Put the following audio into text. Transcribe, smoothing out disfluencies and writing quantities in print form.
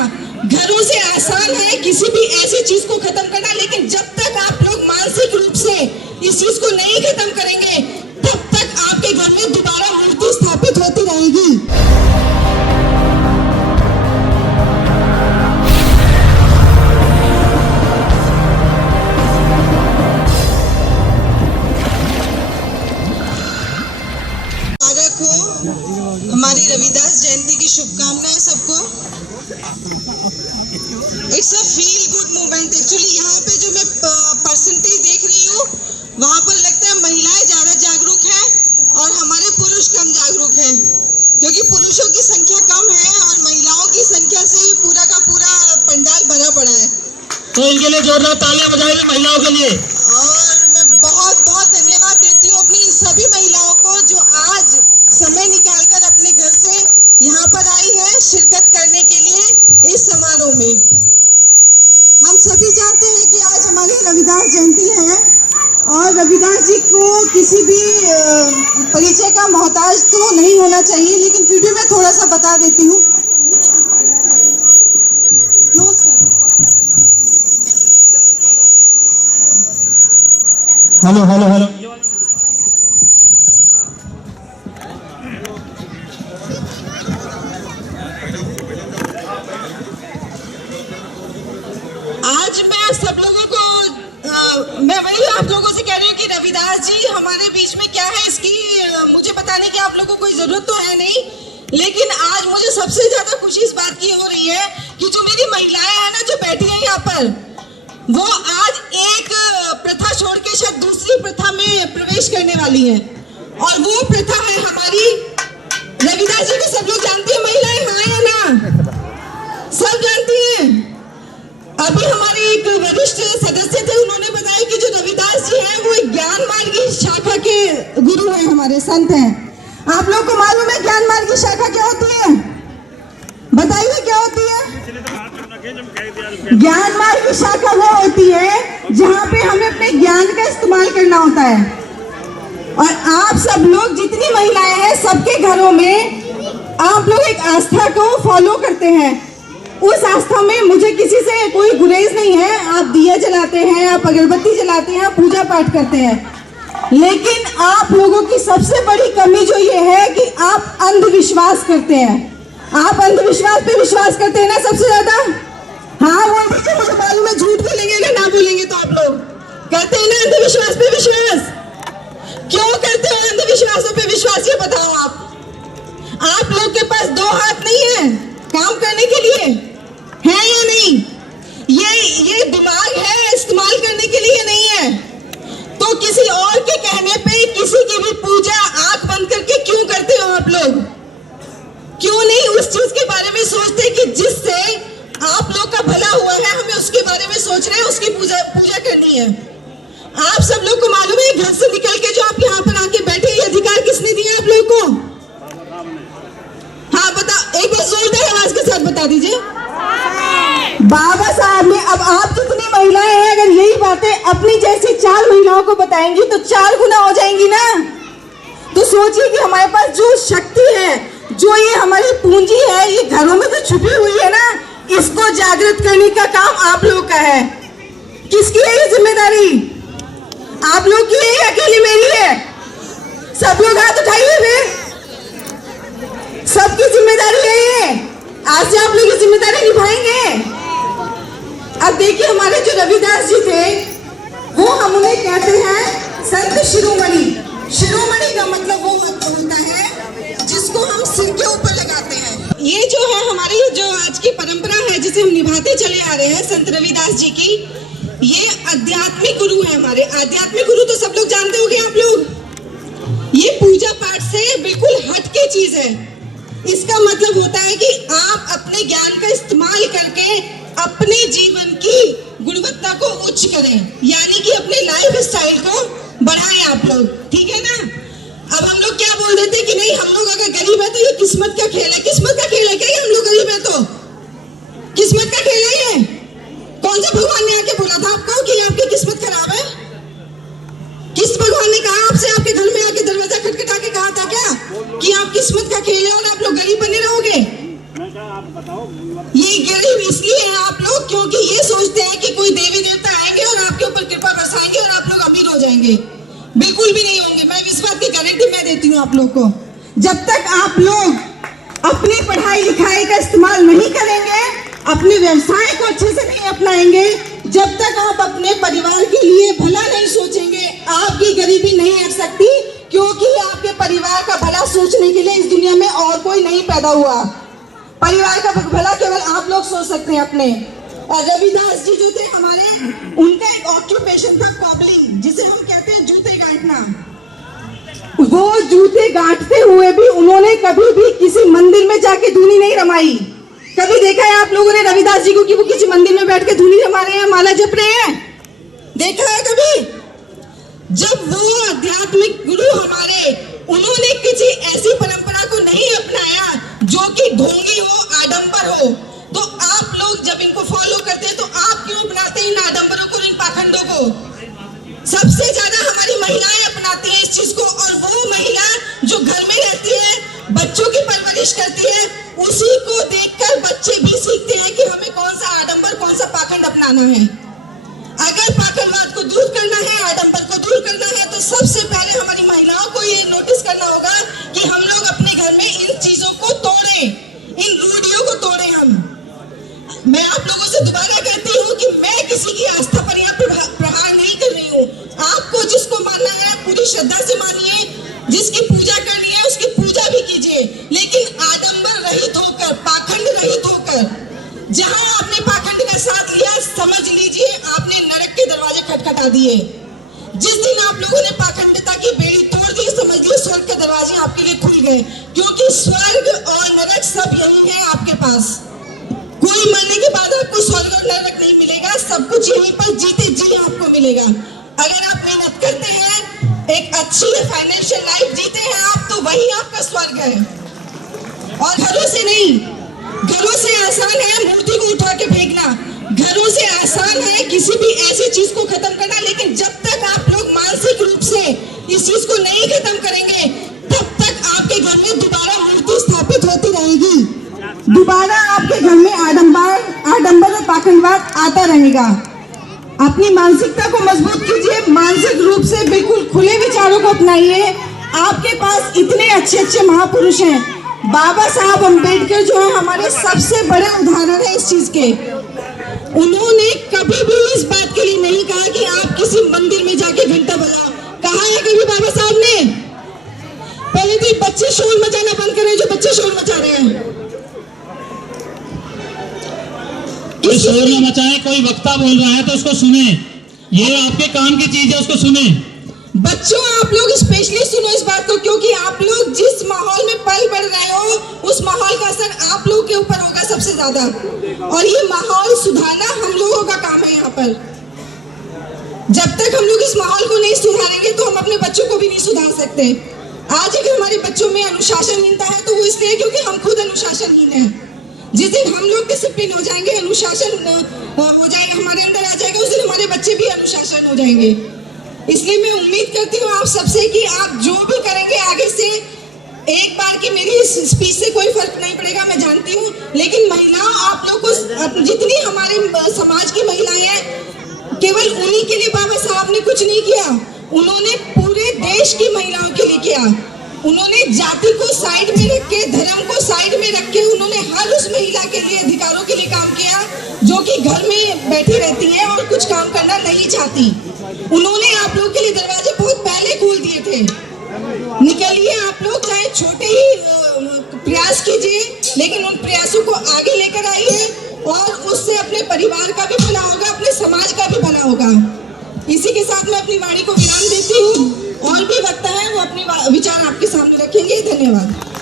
घरों से आसान है किसी भी ऐसी चीज को खत्म करना, लेकिन जब तक आप लोग मानसिक रूप से इस चीज को नहीं खत्म करेंगे तब तक आपके घर में दोबारा मूर्ति स्थापित होती रहेगी। हमारी रविदास जयंती की शुभकामनाएं सबको। It's a feel good movement. Actually यहाँ पे जो मैं परसेंटेज देख रही हूँ वहाँ पर लगता है महिलाएं ज्यादा जागरूक हैं और हमारे पुरुष कम जागरूक हैं, क्योंकि पुरुषों की संख्या कम है और महिलाओं की संख्या से पूरा का पूरा पंडाल भरा पड़ा है। तो इनके लिए जोरदार तालियां बजाएंगे महिलाओं के लिए। और मैं बहुत बहुत धन्यवाद देती हूँ अपनी इन सभी महिलाओं को जो आज समय निकालकर अपने घर से यहाँ पर आई है शिरकत करने के लिए इस समारोह में। हम सभी जानते हैं कि आज हमारी रविदास जयंती है और रविदास जी को किसी भी परिचय का मोहताज तो नहीं होना चाहिए, लेकिन फिर भी मैं थोड़ा सा बता देती हूँ। Hello hello hello. आज मैं सब लोगों को मैं वही आप लोगों से कह रही हूँ कि रविदास जी हमारे बीच में क्या है इसकी मुझे बताने की आप लोगों को कोई जरूरत तो है नहीं, लेकिन आज मुझे सबसे ज्यादा खुशी इस बात की हो रही है कि जो मेरी महिलाएं हैं ना जो बैठी हैं यहाँ पर, वो आज एक प्रथा छोड़ के शायद दूसरी प्रथा में प्रवेश करने वाली है। और वो प्रथा है हमारी रविदास जी को सब लोग जानती है, महिलाएं हाँ या ना, सब जानती हैं। अभी हमारे एक वरिष्ठ सदस्य थे, उन्होंने बताया कि जो रविदास जी हैं वो एक ज्ञान मार्ग की शाखा के गुरु हैं, हमारे संत हैं। आप लोग को मालूम है ज्ञान मार्ग की शाखा क्या होती है? बताइए क्या होती है? ज्ञान मार्ग की शाखा वो होती है जहाँ पे हमें अपने ज्ञान का इस्तेमाल करना होता है। और आप सब लोग जितनी महिलाएं हैं सबके घरों में आप लोग एक आस्था को फॉलो करते हैं। उस आस्था में मुझे किसी से कोई गुरेज नहीं है। आप दिया जलाते हैं, आप अगरबत्ती जलाते हैं, आप पूजा पाठ करते हैं, लेकिन आप लोगों की सबसे बड़ी कमी जो ये है कि आप अंधविश्वास करते हैं। आप अंधविश्वास पे विश्वास करते हैं ना सबसे ज्यादा? हाँ बोल दीजिए, मुझे मालूम है झूठ बोलेंगे ना बोलेंगे तो आप लोग करते हैं ना अंधविश्वास पे विश्वास। क्यों करते हो अंधविश्वासों पे विश्वास, ये बताओ। आप लोग के पास दो हाथ नहीं है काम करने के लिए, है या नहीं? ये दिमाग है इस्तेमाल करने के लिए नहीं है। तो किसी और के कहने पे किसी की भी पूजा आंख बंद करके क्यों करते हो आप लोग? क्यों नहीं उस चीज के बारे में सोचते कि जिससे आप लोग का भला हुआ है, हमें उसके बारे में सोच रहे हैं, उसकी पूजा करनी है। आप सब लोग को मालूम है घर से निकल के जो आप यहाँ पर आके बैठे, ये अधिकार किसने दिया आप लोग को? हाँ बता, एक बार जोरदार आवाज के साथ बता दीजिए। बाबा साहब ने। अब आप जितनी महिलाएं हैं अगर यही बातें अपनी जैसी 4 महिलाओं को बताएंगी तो 4 गुना हो जाएंगी ना। तो सोचिए कि हमारे पास जो शक्ति है, जो ये हमारी पूंजी है, ये घरों में तो छुपी हुई है ना, इसको जागृत करने का काम आप लोग का है। किसकी है ये जिम्मेदारी? आप लोग की है या अकेली मेरी है? सब लोग हाथ उठाइए वे। सबकी जिम्मेदारी है ये। आज से आप लोग ये जिम्मेदारी निभाएंगे। अब देखिए हमारे जो रविदास जी थे वो हम उन्हें कहते हैं संत शिरोमणि। शिरोमणि का मतलब वो होता है जिसको हम सिर के ऊपर लगाते हैं। ये जो है हमारी जो आज की परंपरा है जिसे हम निभाते चले आ रहे हैं संत रविदास जी की, ये आध्यात्मिक गुरु है हमारे। आध्यात्मिक गुरु तो सब लोग जानते होंगे आप लोग। ये पूजा पाठ से बिल्कुल हट के चीज है। इसका मतलब होता है कि आप अपने ज्ञान का इस्तेमाल करके अपने जीवन की गुणवत्ता को उच्च करें, यानी कि अपने लाइफ स्टाइल को बढ़ाएं आप लोग, ठीक है ना? अब हम लोग क्या बोल देते कि नहीं, हम लोग अगर गरीब है तो ये किस्मत का खेल है। किस्मत का खेल है क्या ये? हम लोग गरीब है तो किस्मत का खेल है ये? कौन सा भगवान ने आके बोला था आपको कि आपकी किस्मत खराब है? किस भगवान ने कहा आपसे? आपके घर में आके दरवाजा खटखटा के कहा था क्या कि आप किस्मत का खेल है और आप लोग गरीब बने रहोगे? ये गरीब इसलिए है आप लोग क्योंकि ये सोचते हैं कि कोई देवी देवता आएंगे और आपके ऊपर कृपा बरसाएंगे और आप लोग अमीर हो जाएंगे। बिल्कुल भी नहीं होंगे। मैं इस बात की गारंटी मैं देती हूँ आप लोग को। जब तक आप लोग अपनी पढ़ाई लिखाई का इस्तेमाल नहीं करेंगे, अपने व्यवसाय को अच्छे से नहीं अपनाएंगे, जब तक आप अपने परिवार के लिए भला नहीं सोचेंगे, आपकी गरीबी नहीं हट सकती, क्योंकि आपके परिवार का भला सोचने के लिए इस दुनिया में और कोई नहीं पैदा हुआ। परिवार का भला केवल आप लोग सोच सकते हैं अपने। और रविदास जी जो थे हमारे, उनका एक ऑक्यूपेशन था कॉबलिंग, जिसे हम कहते हैं जूते गांठना। वो जूते गांठते हुए भी उन्होंने कभी भी किसी मंदिर में जाके धूनी नहीं रमाई। कभी देखा है आप लोगों ने रविदास जी को कि वो किसी मंदिर में बैठ के धूनी रमा रहे हैं, माला जप रहे हैं? देखा है कभी? जब वो आध्यात्मिक गुरु हमारे, उन्होंने किसी ऐसी परंपरा को नहीं अपनाया जो कि ढोंगी हो, आडंबर हो, तो आप लोग जब इनको फॉलो करते हैं तो आप क्यों अपनाते हैं इन आडंबरों को, इन पाखंडों को? सबसे ज्यादा हमारी महिलाएं अपनाती हैं इस चीज को। और वो महिला जो घर में रहती है, बच्चों की परवरिश करती है, उसी को देखकर बच्चे भी सीखते हैं कि हमें कौन सा आडंबर, कौन सा पाखंड अपनाना है। अगर पाखंडवाद को दूर करना है, आडंबर को दूर करना है, तो सबसे पहले हमारी महिलाओं को ये नोटिस करना होगा कि हम लोग अपने घर में इन चीजों को तोड़ें, इन रूढ़ियों को तोड़ें। मैं आप लोगों से दोबारा कहती हूँ कि मैं किसी की आस्था पर यहाँ प्रहार नहीं कर रही हूँ। आपको जिसको मानना है पूरी श्रद्धा से मानिए, जिसकी पूजा करनी है उसकी पूजा भी कीजिए, लेकिन आडंबर रहित होकर, पाखंड रहित होकर। जहाँ आपने पाखंड का साथ लिया, समझ लीजिए आपने नरक के दरवाजे खटखटा दिए। जिस दिन आप लोगों ने पाखंडता की बेड़ी तोड़ दी, समझ लीजिए स्वर्ग के दरवाजे आपके लिए खुल गए, क्योंकि स्वर्ग और नरक सब यही है आपके पास। कोई मरने के बाद आपको स्वर्ग और नरक नहीं मिलेगा, सब कुछ यहीं पर जीते जी आपको मिलेगा। अगर आप मेहनत करते हैं, एक अच्छी फाइनेंशियल लाइफ जीते हैं आप, तो वही आपका स्वर्ग है। और घरों से नहीं, घरों से आसान है मूर्ति को उठा के फेंकना, घरों से आसान है किसी भी ऐसी चीज को खत्म करना, लेकिन जब तक आप लोग मानसिक रूप से इस चीज को नहीं खत्म करेंगे, तब तक आपके घर में दोबारा मूर्ति स्थापित होती रहेगी, दोबारा आपके घर में आडंबर और पाखंडवाद आता रहेगा। अपनी मानसिकता को मजबूत कीजिए, मानसिक रूप से बिल्कुल खुले विचारों को अपनाइए। आपके पास इतने अच्छे अच्छे महापुरुष हैं। बाबा साहब अम्बेडकर जो है हमारे सबसे बड़े उदाहरण है इस चीज के। उन्होंने कभी भी इस बात के लिए नहीं कहा कि आप किसी मंदिर में जाके घंटा बजाओ। कहा है कभी बाबा साहब ने? पहले तो बच्चे शोर मचाना बंद करें, जो बच्चे शोर मचा रहे हैं। कोई शोर न मचाए, कोई वक्ता बोल रहा है तो उसको सुने, ये आपके काम की चीज है, उसको सुने। बच्चों, आप लोग स्पेशली सुनो इस बात को, क्योंकि आप लोग जिस माहौल में पल बढ़ रहे हो, उस माहौल का असर आप लोग के ऊपर होगा सबसे ज्यादा। और ये माहौल सुधारना हम लोगों का काम है यहाँ पर। जब तक हम लोग इस माहौल को नहीं सुधारेंगे तो हम अपने बच्चों को भी नहीं सुधार सकते। आज अगर हमारे बच्चों में अनुशासनहीनता है तो वो इसलिए क्योंकि हम खुद अनुशासनहीन हैं। जिस दिन हम लोग डिसिप्लिन हो जाएंगे, अनुशासन हो जाएगा, हमारे अंदर आ जाएगा, उस दिन हमारे बच्चे भी अनुशासन हो जाएंगे। इसलिए मैं उम्मीद करती हूँ आप सबसे कि आप जो भी करेंगे आगे से, एक बार की मेरी इस स्पीच से कोई फर्क नहीं पड़ेगा, मैं जानती हूँ, लेकिन महिलाओं, आप लोग को, जितनी हमारे समाज की महिलाएं हैं, केवल उन्हीं के लिए बाबा साहब ने कुछ नहीं किया, उन्होंने पूरे देश की महिलाओं के लिए किया। उन्होंने जाति को साइड में रख के, धर्म को साइड में रख के, उन्होंने हर उस महिला के लिए, अधिकारों के लिए काम किया जो कि घर में बैठी रहती है और कुछ काम करना नहीं चाहती। उन्होंने आप लोग के लिए दरवाजे बहुत पहले खोल दिए थे। निकलिए आप लोग, चाहे छोटे ही प्रयास कीजिए, लेकिन उन प्रयासों को आगे लेकर आइए और उससे अपने परिवार का भी भला होगा, अपने समाज का भी भला होगा। इसी के साथ मैं अपनी वाणी को विराम देती हूँ। और भी वक्ता है वो अपनी विचार आपके सामने रखेंगे। धन्यवाद।